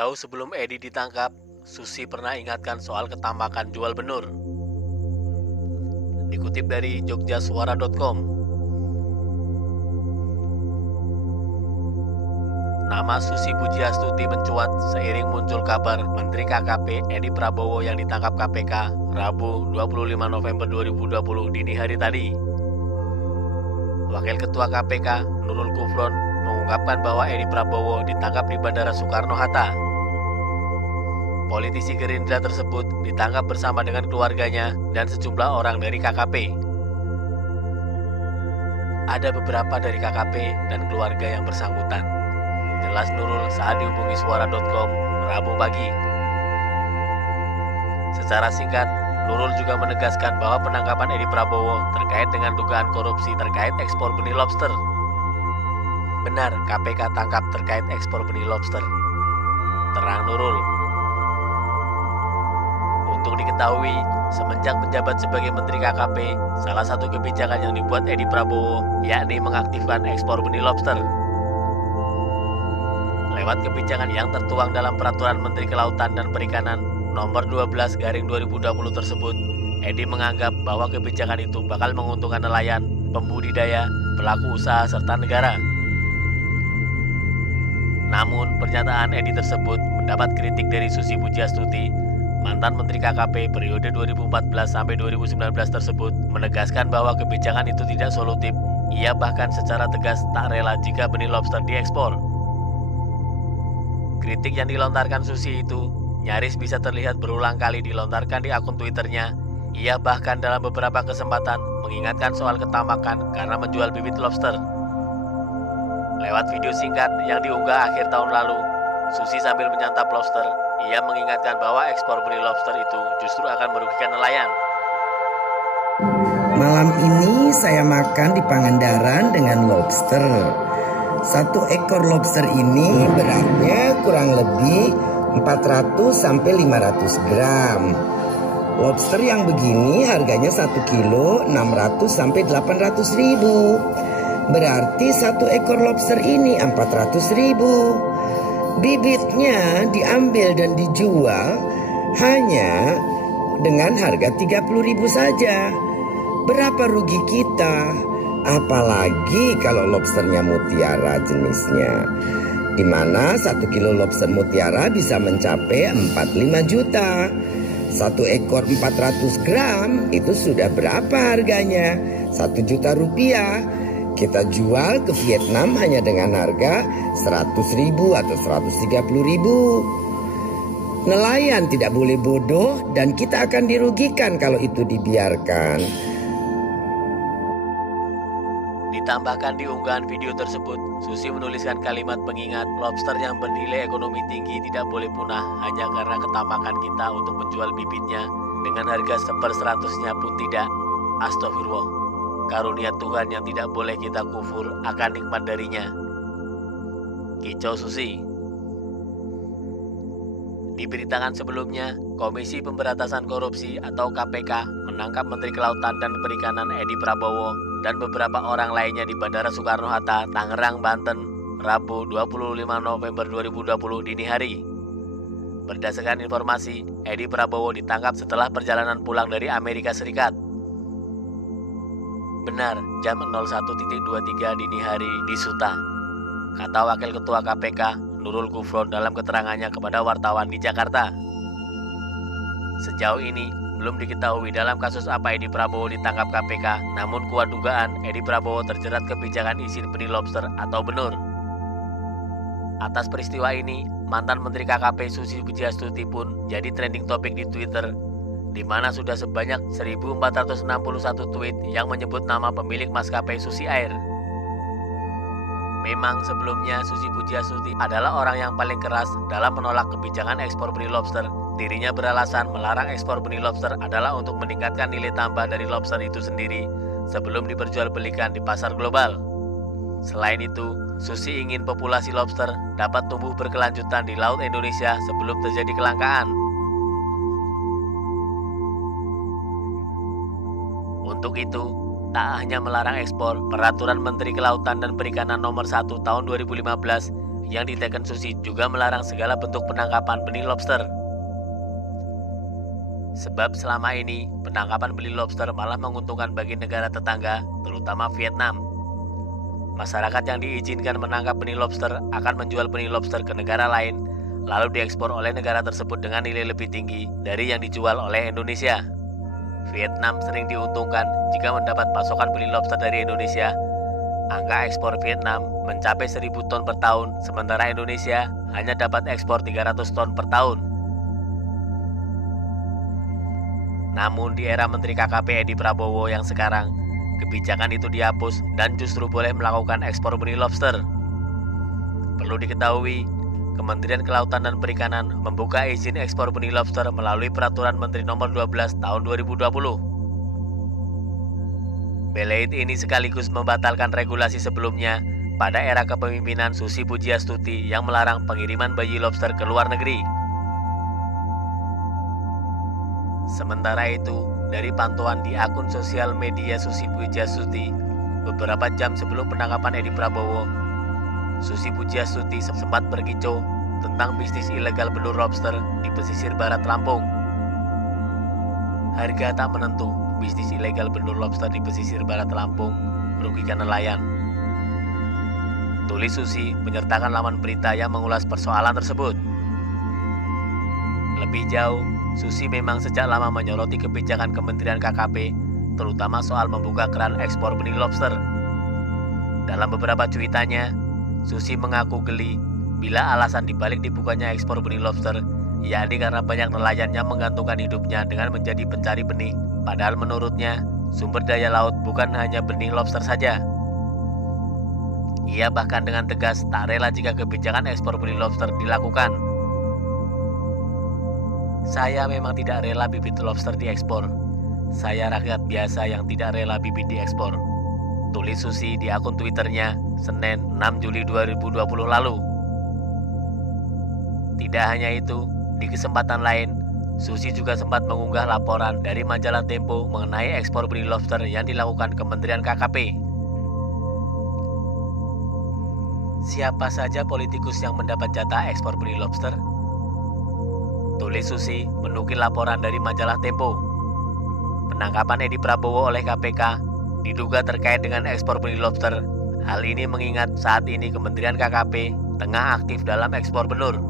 Jauh sebelum Edi ditangkap, Susi pernah ingatkan soal ketamakan jual benur. Dikutip dari jogjasuara.com, nama Susi Pujiastuti mencuat seiring muncul kabar Menteri KKP Edi Prabowo yang ditangkap KPK Rabu 25 November 2020 dini hari tadi. Wakil Ketua KPK Nurul Gufron mengungkapkan bahwa Edi Prabowo ditangkap di Bandara Soekarno-Hatta. Politisi Gerindra tersebut ditangkap bersama dengan keluarganya dan sejumlah orang dari KKP. Ada beberapa dari KKP dan keluarga yang bersangkutan, jelas Nurul saat dihubungi suara.com Rabu pagi. Secara singkat, Nurul juga menegaskan bahwa penangkapan Edi Prabowo terkait dengan dugaan korupsi terkait ekspor benih lobster. Benar, KPK tangkap terkait ekspor benih lobster, terang Nurul. Untuk diketahui, semenjak menjabat sebagai Menteri KKP, salah satu kebijakan yang dibuat Edi Prabowo yakni mengaktifkan ekspor benih lobster. Lewat kebijakan yang tertuang dalam Peraturan Menteri Kelautan dan Perikanan Nomor 12/2020 tersebut, Edi menganggap bahwa kebijakan itu bakal menguntungkan nelayan, pembudidaya, pelaku usaha, serta negara. Namun, pernyataan Edi tersebut mendapat kritik dari Susi Pujiastuti, mantan Menteri KKP periode 2014 sampai 2019 tersebut, menegaskan bahwa kebijakan itu tidak solutif. Ia bahkan secara tegas tak rela jika benih lobster diekspor. Kritik yang dilontarkan Susi itu nyaris bisa terlihat berulang kali dilontarkan di akun Twitternya. Ia bahkan dalam beberapa kesempatan mengingatkan soal ketamakan karena menjual bibit lobster. Lewat video singkat yang diunggah akhir tahun lalu, Susi sambil menyantap lobster, ia mengingatkan bahwa ekspor benih lobster itu justru akan merugikan nelayan. Malam ini saya makan di Pangandaran dengan lobster. Satu ekor lobster ini beratnya kurang lebih 400 sampai 500 gram. Lobster yang begini harganya 1 kilo 600 sampai 800 ribu. Berarti satu ekor lobster ini 400 ribu. Bibitnya diambil dan dijual hanya dengan harga 30 ribu saja. Berapa rugi kita? Apalagi kalau lobsternya mutiara jenisnya, di mana 1 kilo lobster mutiara bisa mencapai 45 juta. Satu ekor 400 gram itu sudah berapa harganya? 1 juta rupiah. Kita jual ke Vietnam hanya dengan harga 100 ribu atau 130 ribu. Nelayan tidak boleh bodoh dan kita akan dirugikan kalau itu dibiarkan. Ditambahkan di unggahan video tersebut, Susi menuliskan kalimat pengingat lobster yang bernilai ekonomi tinggi tidak boleh punah hanya karena ketamakan kita untuk menjual bibitnya dengan harga 1/100-nya pun tidak. Astagfirullah, karunia Tuhan yang tidak boleh kita kufur akan nikmat darinya. Kicau Susi. Diberitakan sebelumnya, Komisi Pemberantasan Korupsi atau KPK menangkap Menteri Kelautan dan Perikanan Edi Prabowo dan beberapa orang lainnya di Bandara Soekarno-Hatta, Tangerang, Banten, Rabu 25 November 2020 dini hari. Berdasarkan informasi, Edi Prabowo ditangkap setelah perjalanan pulang dari Amerika Serikat. Benar, jam 01.23 dini hari di Suta, kata Wakil Ketua KPK Nurul Gufron dalam keterangannya kepada wartawan di Jakarta. Sejauh ini, belum diketahui dalam kasus apa Edi Prabowo ditangkap KPK, namun kuat dugaan Edi Prabowo terjerat kebijakan izin benih lobster atau benur. Atas peristiwa ini, mantan Menteri KKP Susi Pujiastuti pun jadi trending topik di Twitter, di mana sudah sebanyak 1.461 tweet yang menyebut nama pemilik maskapai Susi Air. Memang sebelumnya Susi Pujiastuti adalah orang yang paling keras dalam menolak kebijakan ekspor benih lobster. Dirinya beralasan melarang ekspor benih lobster adalah untuk meningkatkan nilai tambah dari lobster itu sendiri sebelum diperjualbelikan di pasar global. Selain itu, Susi ingin populasi lobster dapat tumbuh berkelanjutan di Laut Indonesia sebelum terjadi kelangkaan. Untuk itu, tak hanya melarang ekspor, Peraturan Menteri Kelautan dan Perikanan Nomor 1 Tahun 2015 yang diteken Susi juga melarang segala bentuk penangkapan benih lobster. Sebab selama ini penangkapan benih lobster malah menguntungkan bagi negara tetangga, terutama Vietnam. Masyarakat yang diizinkan menangkap benih lobster akan menjual benih lobster ke negara lain, lalu diekspor oleh negara tersebut dengan nilai lebih tinggi dari yang dijual oleh Indonesia. Vietnam sering diuntungkan jika mendapat pasokan benih lobster dari Indonesia. Angka ekspor Vietnam mencapai 1.000 ton per tahun, sementara Indonesia hanya dapat ekspor 300 ton per tahun. Namun di era Menteri KKP Edi Prabowo yang sekarang, kebijakan itu dihapus dan justru boleh melakukan ekspor benih lobster. Perlu diketahui, Kementerian Kelautan dan Perikanan membuka izin ekspor benih lobster melalui Peraturan Menteri Nomor 12 Tahun 2020. Beleit ini sekaligus membatalkan regulasi sebelumnya pada era kepemimpinan Susi Pujiastuti yang melarang pengiriman bayi lobster ke luar negeri. Sementara itu, dari pantauan di akun sosial media Susi Pujiastuti, beberapa jam sebelum penangkapan Edi Prabowo, Susi Pujiastuti sempat berkicau tentang bisnis ilegal benur lobster di pesisir barat Lampung. Harga tak menentu, bisnis ilegal benur lobster di pesisir barat Lampung merugikan nelayan. Tulis Susi menyertakan laman berita yang mengulas persoalan tersebut. Lebih jauh, Susi memang sejak lama menyoroti kebijakan Kementerian KKP, terutama soal membuka keran ekspor benih lobster. Dalam beberapa cuitannya, Susi mengaku geli bila alasan dibalik dibukanya ekspor benih lobster, yakni karena banyak nelayan yang menggantungkan hidupnya dengan menjadi pencari benih. Padahal menurutnya, sumber daya laut bukan hanya benih lobster saja. Ia bahkan dengan tegas tak rela jika kebijakan ekspor benih lobster dilakukan. Saya memang tidak rela bibit lobster diekspor. Saya rakyat biasa yang tidak rela bibit diekspor, tulis Susi di akun Twitternya Senin 6 Juli 2020 lalu. Tidak hanya itu, di kesempatan lain, Susi juga sempat mengunggah laporan dari majalah Tempo mengenai ekspor benih lobster yang dilakukan Kementerian KKP. Siapa saja politikus yang mendapat jatah ekspor benih lobster? Tulis Susi menukil laporan dari majalah Tempo. Penangkapan Edi Prabowo oleh KPK diduga terkait dengan ekspor benih lobster. Hal ini mengingat saat ini Kementerian KKP tengah aktif dalam ekspor benur.